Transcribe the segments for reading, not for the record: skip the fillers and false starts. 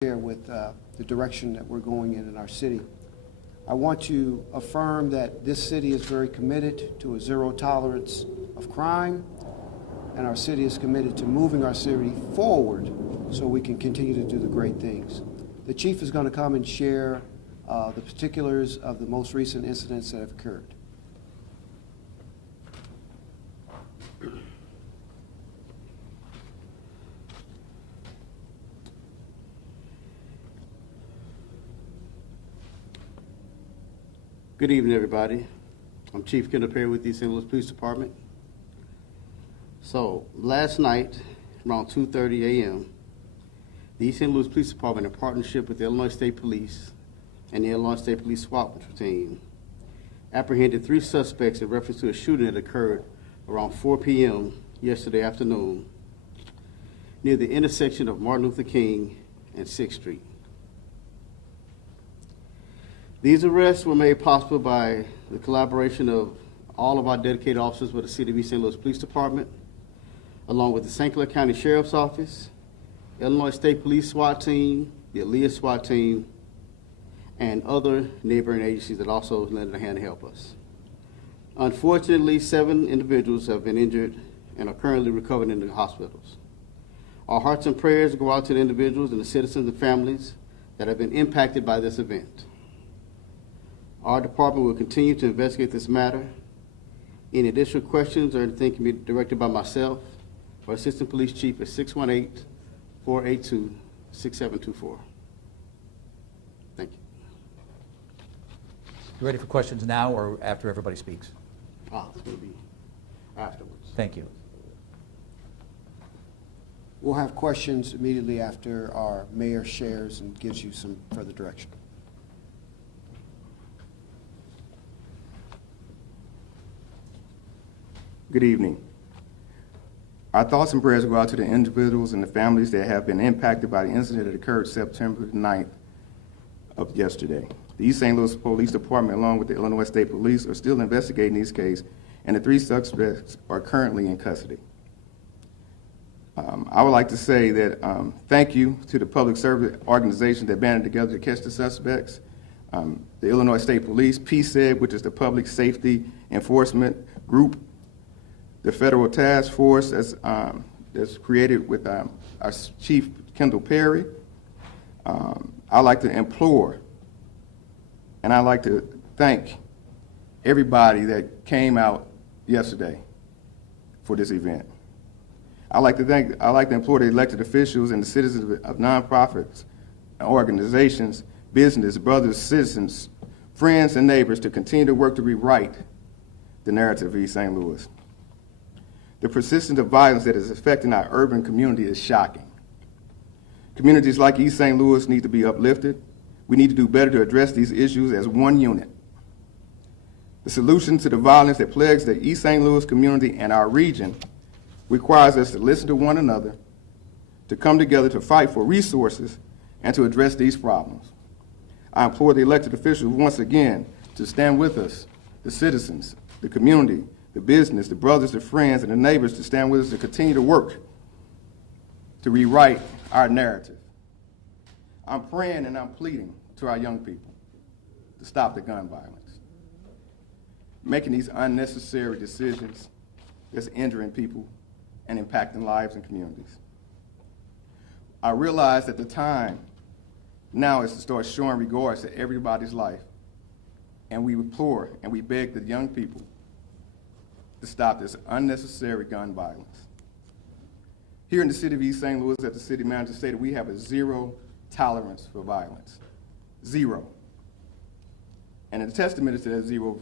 share with the direction that we're going in our city. I want to affirm that this city is very committed to a zero tolerance of crime, and our city is committed to moving our city forward so we can continue to do the great things. The chief is going to come and share the particulars of the most recent incidents that have occurred. Good evening, everybody. I'm Chief Kendall Perry with the St. Louis Police Department. So, last night, around 2:30 a.m., the St. Louis Police Department, in partnership with the Illinois State Police and the Illinois State Police SWAT team, apprehended 3 suspects in reference to a shooting that occurred around 4 p.m. yesterday afternoon near the intersection of Martin Luther King and 6th Street. These arrests were made possible by the collaboration of all of our dedicated officers with the City of East St. Louis Police Department, along with the St. Clair County Sheriff's Office, Illinois State Police SWAT team, the ALEA SWAT team, and other neighboring agencies that also lended a hand to help us. Unfortunately, 7 individuals have been injured and are currently recovering in the hospitals. Our hearts and prayers go out to the individuals and the citizens and families that have been impacted by this event. Our department will continue to investigate this matter. Any additional questions or anything can be directed by myself or Assistant Police Chief at 618-482-6724. Thank you. You ready for questions now or after everybody speaks? It's going to be afterwards. Thank you. We'll have questions immediately after our mayor shares and gives you some further direction. Good evening. Our thoughts and prayers go out to the individuals and the families that have been impacted by the incident that occurred September 9th of yesterday. The East St. Louis Police Department, along with the Illinois State Police, are still investigating these cases, and the 3 suspects are currently in custody. I would like to say that thank you to the public service organizations that banded together to catch the suspects. The Illinois State Police, PSED, which is the Public Safety Enforcement Group, the Federal Task Force that's created with our Chief Kendall Perry. I'd like to implore and I'd like to thank everybody that came out yesterday for this event. I'd like to implore the elected officials and the citizens of nonprofits, organizations, business, brothers, citizens, friends, and neighbors to continue to work to rewrite the narrative of East St. Louis. The persistence of violence that is affecting our urban community is shocking. Communities like East St. Louis need to be uplifted. We need to do better to address these issues as one unit. The solution to the violence that plagues the East St. Louis community and our region requires us to listen to one another, to come together to fight for resources, and to address these problems. I implore the elected officials once again to stand with us, the citizens, the community, the business, the brothers, the friends, and the neighbors to stand with us to continue to work to rewrite our narrative. I'm praying and I'm pleading to our young people to stop the gun violence, making these unnecessary decisions that's injuring people and impacting lives and communities. I realize that the time now is to start showing regards to everybody's life, and we implore and we beg the young people to stop this unnecessary gun violence. Here in the city of East St. Louis, as the city manager stated, we have a zero tolerance for violence. Zero. And in testament to that zero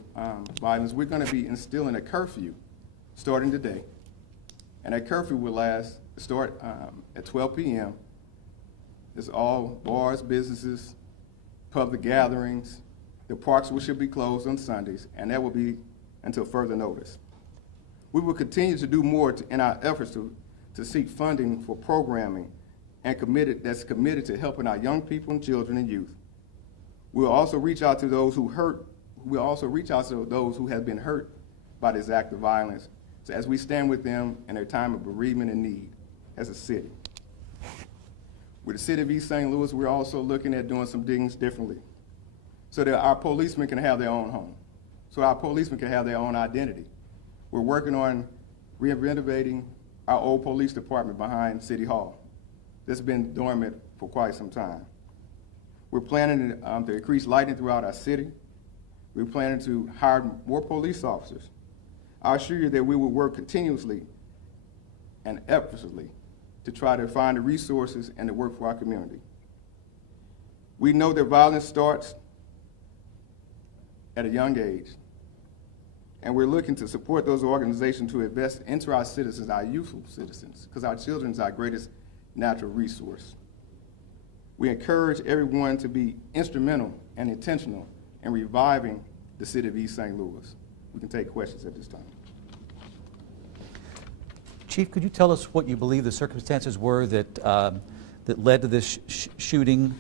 violence, we're going to be instilling a curfew starting today. And that curfew will start at 12 p.m. It's all bars, businesses, public gatherings. The parks should be closed on Sundays, and that will be until further notice. We will continue to do more in our efforts to seek funding for programming and that's committed to helping our young people and children and youth. We'll also reach out to those who have been hurt by this act of violence, so as we stand with them in their time of bereavement and need as a city. With the city of East St. Louis, we're also looking at doing some things differently so that our policemen can have their own home, so our policemen can have their own identity. We're working on renovating our old police department behind City Hall. That's been dormant for quite some time. We're planning to increase lighting throughout our city. We're planning to hire more police officers. I assure you that we will work continuously and effortlessly to try to find the resources and to work for our community. We know that violence starts at a young age, and we're looking to support those organizations to invest into our citizens, our youthful citizens, because our children is our greatest natural resource. We encourage everyone to be instrumental and intentional in reviving the city of East St. Louis. We can take questions at this time. Chief, could you tell us what you believe the circumstances were that, that led to this shooting?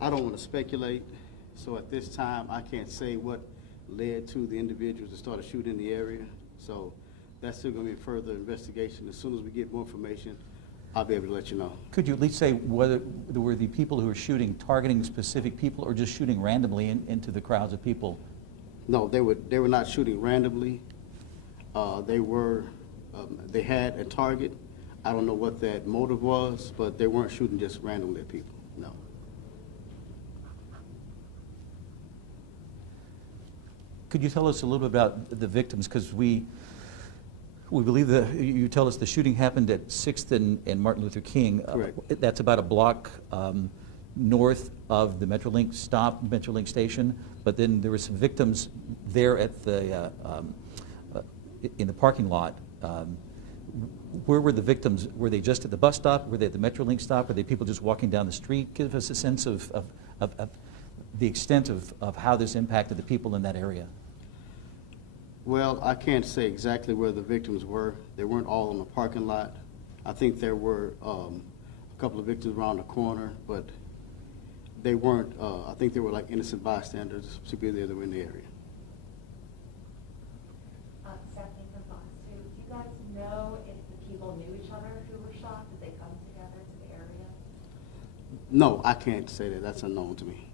I don't want to speculate, so at this time, I can't say what led to the individuals that started shooting in the area. So that's still going to be a further investigation. As soon as we get more information, I'll be able to let you know. Could you at least say whether were the people who were shooting targeting specific people or just shooting randomly into the crowds of people? No, they were not shooting randomly. They had a target. I don't know what that motive was, but they weren't shooting just randomly at people, no. Could you tell us a little bit about the victims? Because we believe that you tell us the shooting happened at 6th and Martin Luther King. Correct. That's about a block north of the Metrolink stop, Metrolink station. But then there were some victims there at the in the parking lot. Where were the victims? Were they just at the bus stop? Were they at the Metrolink stop? Were they people just walking down the street? Give us a sense of the extent of how this impacted the people in that area. Well, I can't say exactly where the victims were. They weren't all in the parking lot. I think there were a couple of victims around the corner, but they weren't, I think they were like innocent bystanders, particularly that were in the area. Stephanie from Fox 2. Do you guys know if the people knew each other who were shot? Did they come together to the area? No, I can't say that. That's unknown to me.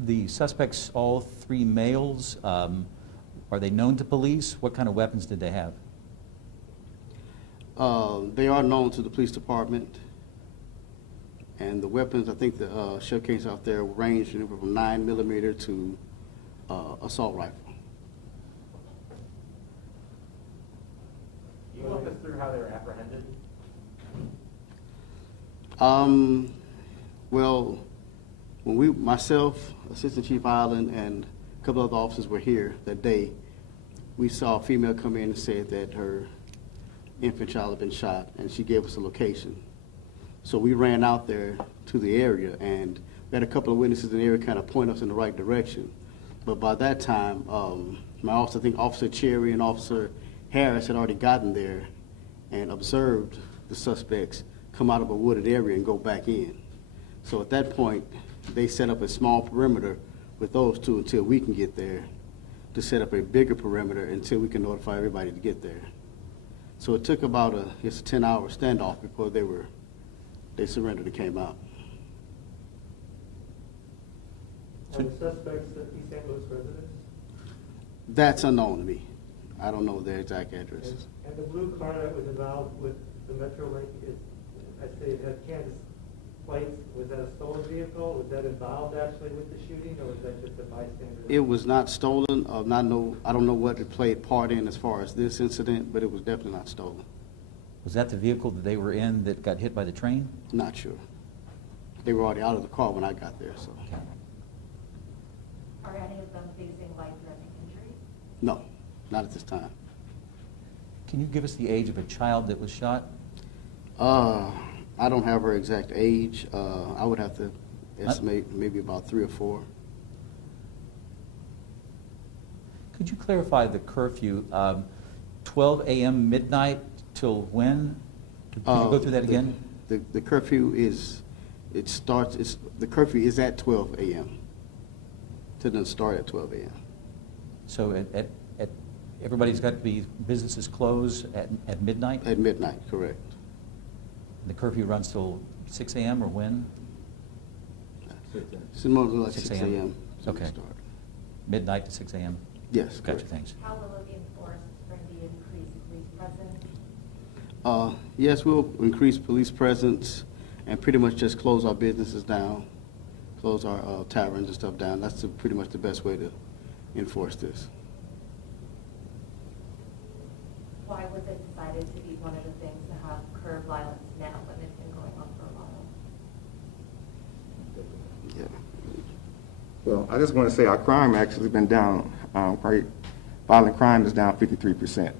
The suspects, all three males, are they known to police? What kind of weapons did they have? They are known to the police department. And the weapons, I think the showcase out there ranged from 9mm to assault rifle. Can you walk us through how they were apprehended? Well, when myself, Assistant Chief Island, and a couple other officers were here that day, we saw a female come in and said that her infant child had been shot, and she gave us a location. So we ran out there to the area, and we had a couple of witnesses in the area kind of point us in the right direction. But by that time, my officer, I think Officer Cherry and Officer Harris had already gotten there and observed the suspects come out of a wooded area and go back in. So at that point, they set up a small perimeter with those two until we can get there, to set up a bigger perimeter until we can notify everybody to get there. So it took about a 10-hour standoff before they surrendered and came out. Are the suspects East St. Louis residents? That's unknown to me. I don't know their exact addresses. And the blue car that was involved with the Metrolink, I say it had Kansas plates. Was that a stolen vehicle? Was that involved actually with the shooting, or was that just a bystander? It was not stolen. I don't know what it played part in as far as this incident, but it was definitely not stolen. Was that the vehicle that they were in that got hit by the train? Not sure. They were already out of the car when I got there, so. Are any of them facing life-threatening injuries? No, not at this time. Can you give us the age of a child that was shot? I don't have her exact age. I would have to estimate maybe about 3 or 4. Could you clarify the curfew? 12 a.m. midnight till when? Could you go through that again? The curfew is, the curfew is at 12 a.m. It doesn't start at 12 a.m. So everybody's got to be, businesses close at midnight? At midnight, correct. The curfew runs till 6 a.m. or when? It's more like 6 6 a.m. Okay. Midnight to 6 a.m.? Yes, Gotcha, correct. thanks. How will it be enforced for the increased police presence? Yes, we'll increase police presence and pretty much just close our businesses down, close our taverns and stuff down. That's pretty much the best way to enforce this. Why was it decided to be one of the things to have curb violence now when it's been going on for a while? Yeah. Well, I just want to say our crime actually has been down, violent crime is down 53%.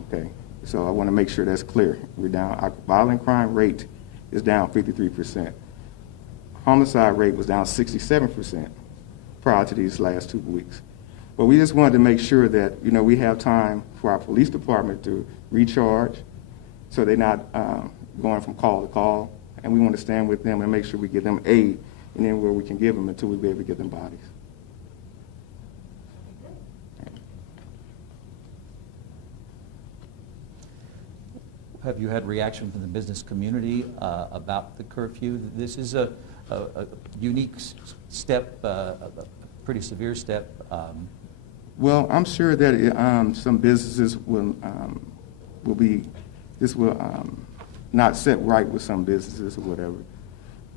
Okay, so I want to make sure that's clear. We're down, our violent crime rate is down 53%. Homicide rate was down 67% prior to these last 2 weeks. But we just wanted to make sure that, we have time for our police department to recharge so they're not going from call to call. And we want to stand with them and make sure we give them aid and then where we can give them until we be able to give them bodies. Have you had reaction from the business community about the curfew? This is a unique step, a pretty severe step. Well, I'm sure that some businesses will be, this will not sit right with some businesses or whatever.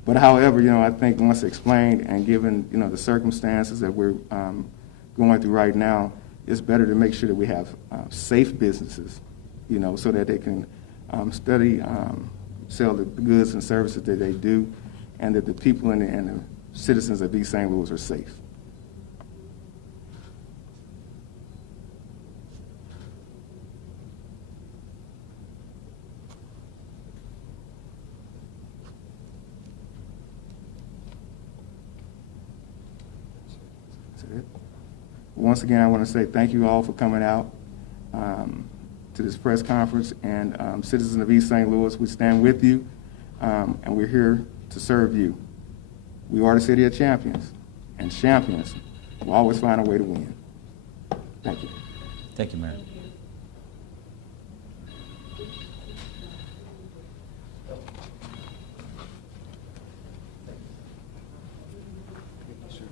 But however, I think once explained and given, the circumstances that we're going through right now, it's better to make sure that we have safe businesses, so that they can sell the goods and services that they do, and that the people and the citizens of East St. Louis are safe. Once again, I want to say thank you all for coming out to this press conference, and citizens of East St. Louis, we stand with you, and we're here to serve you. We are the city of champions, and champions will always find a way to win. Thank you. Thank you, Mayor.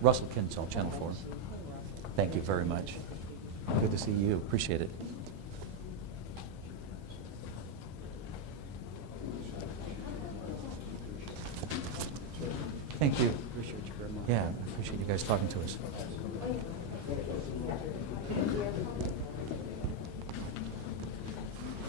Russell Kinsall, Channel 4. Thank you very much. Good to see you. Appreciate it. Thank you. Appreciate you very much. Yeah, I appreciate you guys talking to us. Thank you.